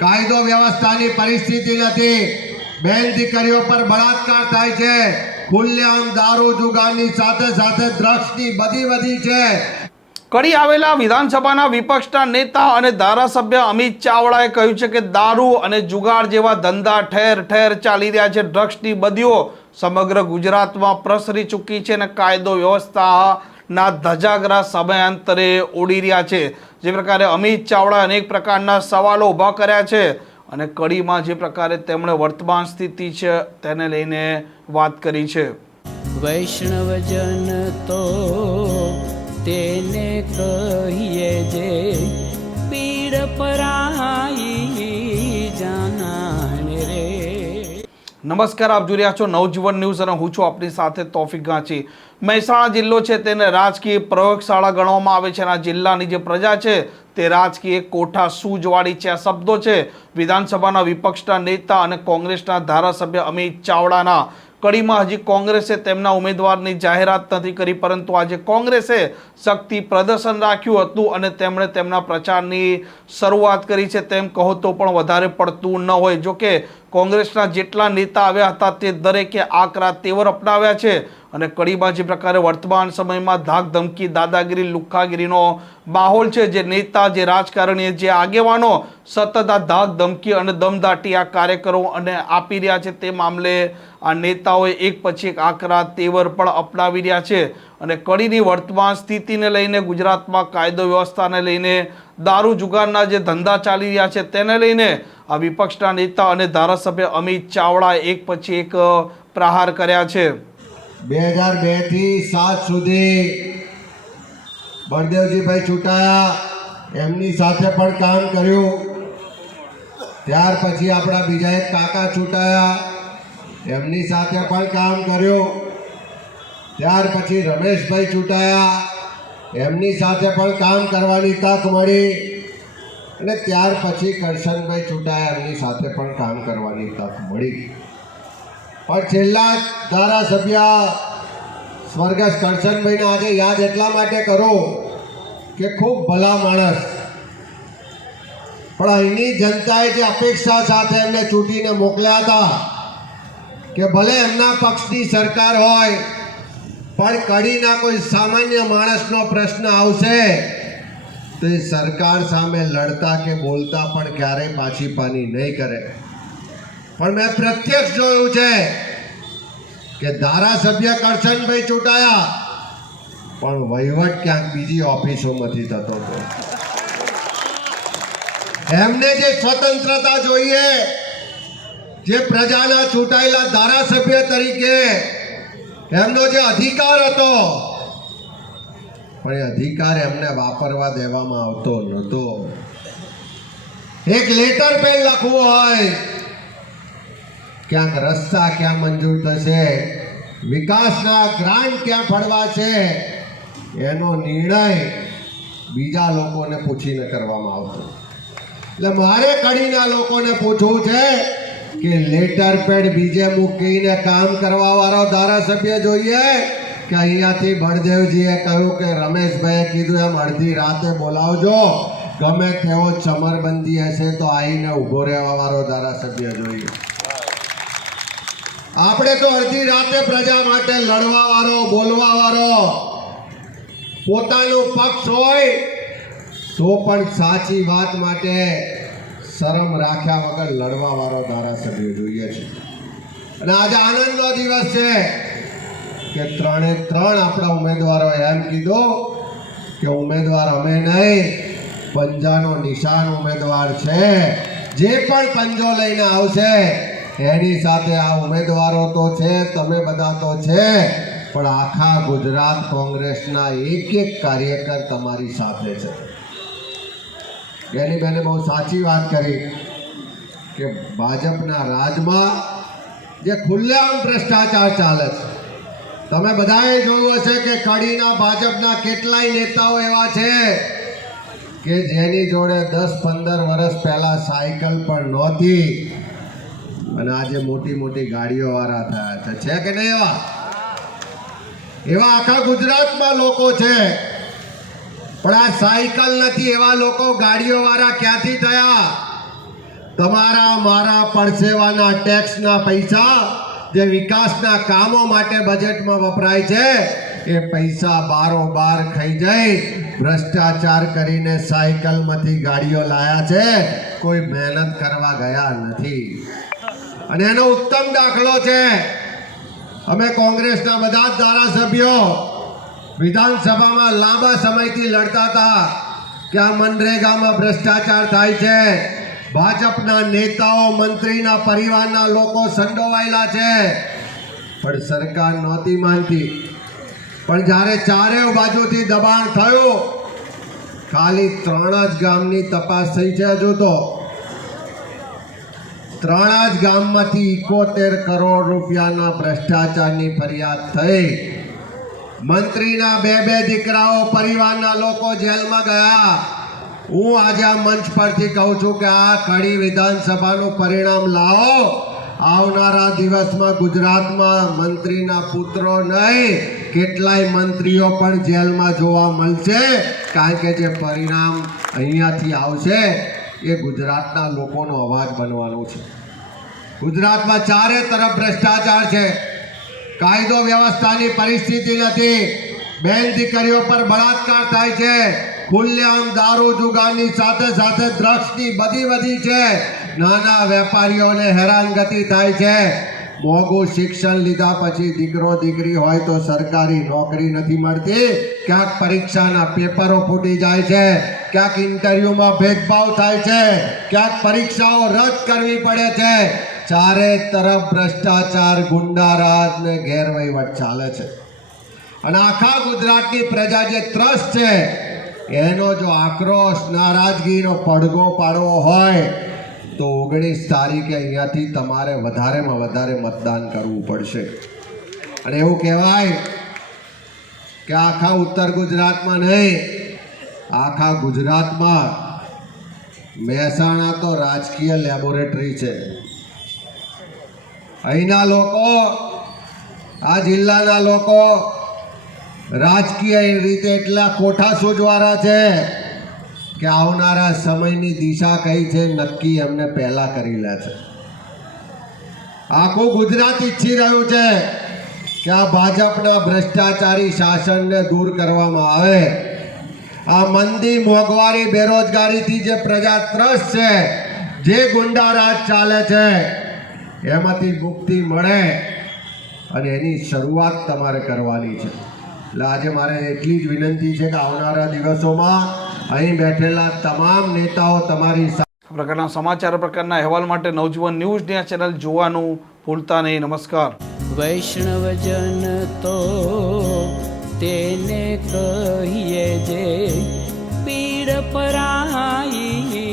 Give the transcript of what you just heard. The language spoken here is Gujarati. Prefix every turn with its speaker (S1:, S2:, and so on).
S1: કાયદો વ્યવસ્થાની પરિસ્થિતિ નથી. બેન દીકરીઓ પર બળાત્કાર થાય છે. ખુલ્લેઆમ દારૂ જુગારની સાથે સાથે ડ્રગ્સની બધી વધી છે.
S2: કડી આવેલા વિધાનસભાના વિપક્ષના નેતા અને ધારાસભ્ય અમિત ચાવડાએ કહ્યું છે કે દારૂ અને જુગાર જેવા ધંધા ઠેર ઠેર ચાલી રહ્યા છે. ડ્રગ્સની બદીઓ સમગ્ર ગુજરાતમાં પ્રસરી ચૂકી છે અને કાયદો વ્યવસ્થાના ધજાગરા સમયાંતરે ઉડી રહ્યા છે. જે પ્રકારે અમિત ચાવડા અનેક પ્રકારના સવાલો ઊભા કર્યા છે અને કડીમાં જે પ્રકારે તેમણે વર્તમાન સ્થિતિ છે તેને લઈને વાત કરી છે.
S3: વૈષ્ણવજન તો તેને કહીએ જે પીડ પરાઈ
S2: નમસ્કાર, આપ જોઈ રહ્યા છો નવજીવન ન્યૂઝ અને હું છું આપની સાથે તોફિક ગાંચી. મહેસાણા જિલ્લો છે તેને રાજકીય પ્રયોગશાળા ગણવામાં આવે છે અને આ જિલ્લાની જે પ્રજા છે તે રાજકીય કોઠા સૂજવાળી છે. આ શબ્દો છે વિધાનસભાના વિપક્ષના નેતા અને કોંગ્રેસના ધારાસભ્ય અમિત ચાવડાના. કડીમાં હજી કોંગ્રેસે તેમના ઉમેદવારની જાહેરાત નથી કરી, પરંતુ આજે કોંગ્રેસે શક્તિ પ્રદર્શન રાખ્યું હતું અને તેમણે તેમના પ્રચારની શરૂઆત કરી છે. તેમ કહો તો પણ વધારે પડતું ન હોય. જોકે કોંગ્રેસના જેટલા નેતા આવ્યા હતા તે દરેકે આકરા તેવર અપનાવ્યા છે અને કડીમાં જે પ્રકારે વર્તમાન સમયમાં ધાક ધમકી દાદાગીરી લુખ્ખાગીરીનો માહોલ છે. જે નેતા, જે રાજકારણીએ જે આગેવાનો સતત આ ધાક ધમકી અને દમદાટી આ કાર્યકરો અને આપી રહ્યા છે તે મામલે આ નેતાઓએ એક પછી એક આકરા તેવર પણ અપનાવી રહ્યા છે અને કડીની વર્તમાન સ્થિતિને લઈને, ગુજરાતમાં કાયદો વ્યવસ્થાને લઈને, દારૂ જુગારના જે ધંધા ચાલી રહ્યા છે તેને લઈને વિપક્ષના નેતા અને ધારાસભ્ય અમિત ચાવડા એક પછી એક પ્રહાર કર્યા છે.
S1: બે હજાર બેથી સાત સુધી બળદેવજીભાઈ ચૂંટાયા, એમની સાથે પણ કામ કર્યું. ત્યાર પછી આપણા બીજા એક કાકા ચૂંટાયા, એમની સાથે પણ કામ કર્યું. ત્યાર પછી રમેશભાઈ ચૂંટાયા, એમની સાથે પણ કામ કરવાની તક મળી. અને ત્યાર પછી કરશનભાઈ ચૂંટાયા એમની સાથે પણ કામ કરવાની તક મળી. પણ છેલ્લા ધારાસભ્ય સ્વર્ગસ્થ કરશનભાઈને આજે યાદ એટલા માટે કરો કે ખૂબ ભલા માણસ. પણ અહીંની જનતાએ જે અપેક્ષા સાથે એમને ચૂંટીને મોકલ્યા હતા કે ભલે એમના પક્ષની સરકાર હોય, પણ કડીના કોઈ સામાન્ય માણસનો પ્રશ્ન આવશે તો સરકાર સામે લડતા કે બોલતા પણ ક્યારેય પાછી પાની નહીં કરે. પણ મેં પ્રત્યક્ષ જોયું છે કે ધારાસભ્ય કરશનભાઈ ચૂંટાયા, પણ વહીવટ ક્યાંક બીજી ઓફિસોમાંથી થતો હતો. એમને જે સ્વતંત્રતા જોઈએ, જે પ્રજાના ચૂંટાયેલા ધારાસભ્ય તરીકે, એમનો જે અધિકાર હતો પણ એ અધિકાર એમને વાપરવા દેવામાં આવતો નહોતો. એક લેટર પેન લખવું હોય, ક્યાંક રસ્તા ક્યાં મંજૂર થશે, વિકાસના ગ્રાન્ટ ક્યાં ફળવા છે, એનો નિર્ણય બીજા લોકોને પૂછીને કરવામાં આવતો. એટલે મારે કડીના લોકોને પૂછવું છે કે લેટર પેડ બીજે મૂકીને કામ કરવા વાળો ધારાસભ્ય જોઈએ? કે અહીંયાથી બળદેવજીએ કહ્યું કે, રમેશભાઈએ કીધું એમ, અડધી રાતે બોલાવજો. ગમે તેવો ચમરબંધી હશે તો આવીને રહેવા વાળો ધારાસભ્ય જોઈએ. આપણે તો અડધી રાતે પ્રજા માટે લડવા વાળો, બોલવા વાળો, પોતાનો પક્ષ હોય, તો પણ સાચી વાત માટે શરમ રાખ્યા વગર લડવા વાળો ધારાસભ્ય જોઈએ છે. અને આજે આનંદનો દિવસ છે. કે ત્રણે ત્રણ આપણા ઉમેદવારો એમ કીધું કે ઉમેદવાર અમે નહીં, પંજાનો નિશાન ઉમેદવાર છે. જે પણ પંજો લઈને આવશે, એની સાથે આ ઉમેદવારો તો છે, તમે બધા તો છે, પણ આખા ગુજરાત કોંગ્રેસના એક એક કાર્યકર તમારી સાથે છે. એની બેને બહુ સાચી વાત કરી કે ભાજપના રાજમાં જે ખુલ્લેઆમ ભ્રષ્ટાચાર ચાલે છે તમે બધાએ જોયું હશે કે કડીના ભાજપના કેટલાય નેતાઓ એવા છે કે જેની જોડે દસ પંદર વર્ષ પહેલાં સાયકલ પણ નહોતી. અને આજે મોટી મોટી ગાડીઓ વાળા થયા છે. કે નહીં એવા? એવા આખા ગુજરાતમાં લોકો છે. પણ આ સાયકલ નથી, એવા લોકો ગાડીઓ વાળા ક્યાંથી થયા? તમારા, મારા પરસેવાના ટેક્સના પૈસા જે વિકાસના કામો માટે બજેટમાં વપરાય છે, એ પૈસા બારોબાર ખાઈ જઈ ભ્રષ્ટાચાર કરીને સાયકલમાંથી ગાડીઓ લાયા છે, કોઈ મહેનત કરવા ગયા નથી. અને એનો ઉત્તમ દાખલો છે, અમે કોંગ્રેસના બધા જ ધારાસભ્યો વિધાનસભામાં લાંબા સમયથી લડતા હતા કે આ મનરેગામાં ભ્રષ્ટાચાર થાય છે. ભાજપના નેતાઓ, મંત્રીના પરિવારના લોકો સંડોવાયેલા છે. પણ સરકાર નહોતી માનતી. પણ જ્યારે ચારે બાજુથી દબાણ થયું, ખાલી ત્રણ જ ગામની તપાસ થઈ છે હજુ તો. ત્રણ જ ગામમાંથી ઇકોતેર કરોડ રૂપિયાના ભ્રષ્ટાચારની ફરિયાદ થઈ. મંત્રીના બે બે દીકરાઓ પરિવારના લોકો જેલમાં ગયા. હું આજે આ મંચ પરથી કહું છું કે આ કડી વિધાનસભાનું પરિણામ લાવો. આવનારા દિવસમાં ગુજરાતમાં મંત્રીના પુત્રો નહીં, કેટલાય મંત્રીઓ પણ જેલમાં જોવા મળશે. કારણ કે જે પરિણામ અહીંયાથી આવશે એ ગુજરાતના લોકોનો અવાજ બનવાનો છે. ગુજરાતમાં ચારે તરફ ભ્રષ્ટાચાર છે. કાયદો વ્યવસ્થાની પરિસ્થિતિ નથી. બેન દીકરીઓ પર બળાત્કાર થાય છે. ખુલ્લેઆમ દારૂ જુગારની સાથે સાથે દ્રક્ષની બધી વધી છે. નાના વેપારીઓને હેરાનગતિ થાય છે. મોંઘું શિક્ષણ લીધા પછી દીકરો દીકરી હોય તો સરકારી નોકરી નથી મળતી. ક્યાંક પરીક્ષાના પેપરો ફૂટી જાય છે. ક્યાંક ઇન્ટરવ્યુમાં ભેદભાવ થાય છે. ક્યાંક પરીક્ષાઓ રદ કરવી પડે છે. ચારે તરફ ભ્રષ્ટાચાર, ગુંડારાજ ને ગેરવહીવટ ચાલે છે. અને આખા ગુજરાતની પ્રજા જે ત્રસ્ત છે એનો જો આક્રોશ નારાજગીનો પડઘો પાડવો હોય, તો ઓગણીસ તારીખે અહીંયાથી તમારે વધારેમાં વધારે મતદાન કરવું પડશે. અને એવું કહેવાય કે આખા ઉત્તર ગુજરાતમાં નહીં, આખા ગુજરાતમાં મહેસાણા તો રાજકીય લેબોરેટરી છે. અહીંના લોકો, આ જિલ્લાના લોકો રાજકીય રીતે એટલા કોઠા સોજવાળા છે કે આવનારા સમયની દિશા કઈ છે નક્કી એમને પહેલા કરી લે છે. આખું ગુજરાત ઈચ્છી રહ્યું છે કે આ ભાજપના ભ્રષ્ટાચારી શાસનને દૂર કરવામાં આવે. આ મંદી મોંઘવારી બેરોજગારીથી જે પ્રજા ત્રસ્ત છે, જે ગુંડા રાજ ચાલે છે, એમાંથી મુક્તિ મળે અને એની શરૂઆત તમારે કરવાની છે. એટલે આજે મારે એટલી જ વિનંતી છે કે આવનારા દિવસોમાં અહીં બેઠેલા તમામ નેતાઓ તમારી
S2: પ્રકારના સમાચાર પ્રકારના અહેવાલ માટે નવજીવન ન્યૂઝની આ ચેનલ જોવાનું ભૂલતા નહીં. નમસ્કાર.
S3: વૈષ્ણવજન તો તેને કહીએ જે પીડ પરાઈ